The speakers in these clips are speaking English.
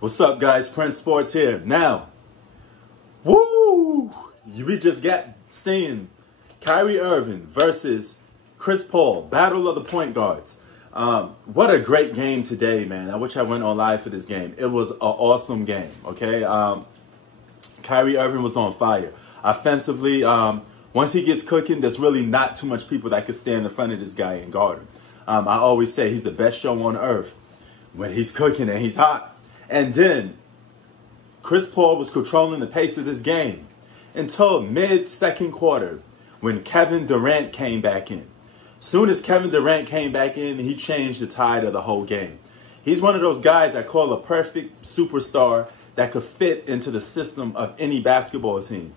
What's up, guys? Prince Sports here. Now, woo! We just got seeing Kyrie Irving versus Chris Paul, battle of the point guards. What a great game today, man. I wish I went on live for this game. It was an awesome game, okay? Kyrie Irving was on fire. Offensively, once he gets cooking, there's really not too much people that could stand in front of this guy and guard him. I always say he's the best show on earth when he's cooking and he's hot. And then Chris Paul was controlling the pace of this game until mid-second quarter when Kevin Durant came back in. Soon as Kevin Durant came back in, he changed the tide of the whole game. He's one of those guys I call a perfect superstar that could fit into the system of any basketball team.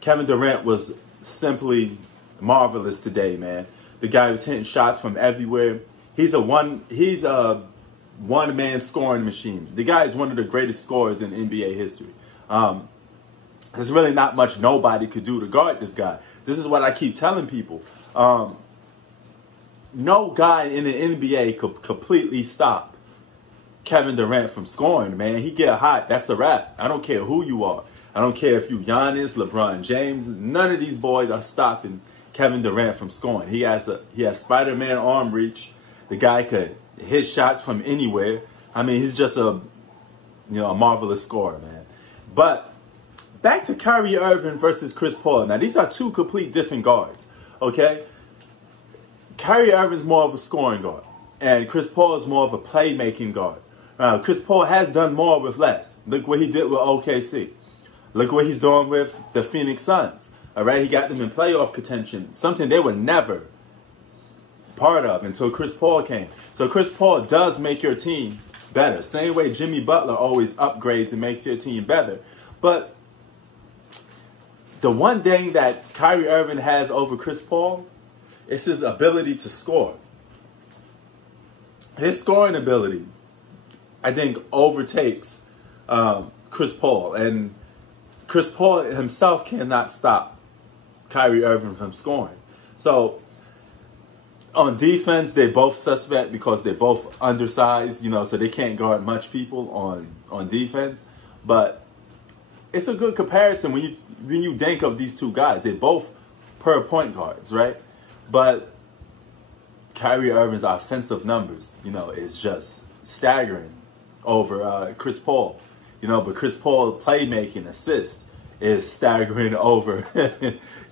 Kevin Durant was simply marvelous today, man. The guy was hitting shots from everywhere. He's a one-man scoring machine. The guy is one of the greatest scorers in NBA history. There's really not much nobody could do to guard this guy. This is what I keep telling people. No guy in the NBA could completely stop Kevin Durant from scoring, man. He get hot, that's a wrap. I don't care who you are. I don't care if you Giannis, LeBron James. None of these boys are stopping Kevin Durant from scoring. He has Spider-Man arm reach. The guy could hit shots from anywhere. I mean, he's just a marvelous scorer, man. But back to Kyrie Irving versus Chris Paul. Now, these are two complete different guards, okay? Kyrie Irving's more of a scoring guard, and Chris Paul is more of a playmaking guard. Chris Paul has done more with less. Look what he did with OKC. Look what he's doing with the Phoenix Suns. All right, he got them in playoff contention, something they were never part of until Chris Paul came. So Chris Paul does make your team better. Same way Jimmy Butler always upgrades and makes your team better. But the one thing that Kyrie Irving has over Chris Paul is his ability to score. His scoring ability, I think, overtakes Chris Paul. And Chris Paul himself cannot stop Kyrie Irving from scoring. So on defense, they're both suspect because they're both undersized, so they can't guard much people on defense. But it's a good comparison when you think of these two guys. They're both per point guards, right? But Kyrie Irving's offensive numbers, is just staggering over Chris Paul. But Chris Paul playmaking, assist is staggering over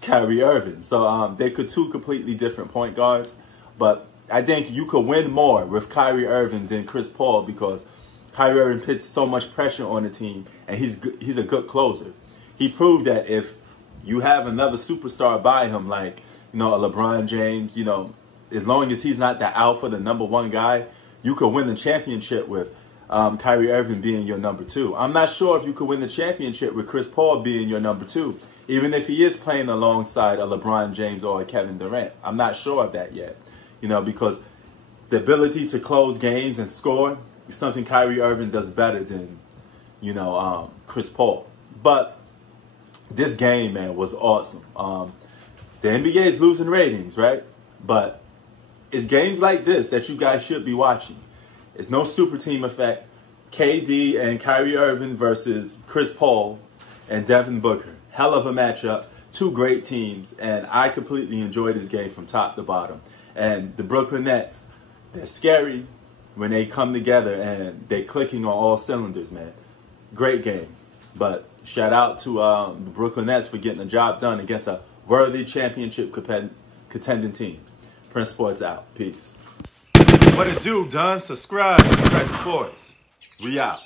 Kyrie Irving. So they could two completely different point guards. But I think you could win more with Kyrie Irving than Chris Paul because Kyrie Irving puts so much pressure on the team, and he's a good closer. He proved that if you have another superstar by him, like a LeBron James, as long as he's not the alpha, the number one guy, you could win the championship with Kyrie Irving being your number two. I'm not sure if you could win the championship with Chris Paul being your number two, even if he is playing alongside a LeBron James or a Kevin Durant. I'm not sure of that yet, because the ability to close games and score is something Kyrie Irving does better than, Chris Paul. But this game, man, was awesome. The NBA is losing ratings, right? But it's games like this that you guys should be watching. It's no super team effect. KD and Kyrie Irving versus Chris Paul and Devin Booker. Hell of a matchup. Two great teams. And I completely enjoyed this game from top to bottom. And the Brooklyn Nets, they're scary when they come together and they're clicking on all cylinders, man. Great game. But shout out to the Brooklyn Nets for getting the job done against a worthy championship contending team. Prince Sports out. Peace. What it do, done? Subscribe to Prince Sports. We out.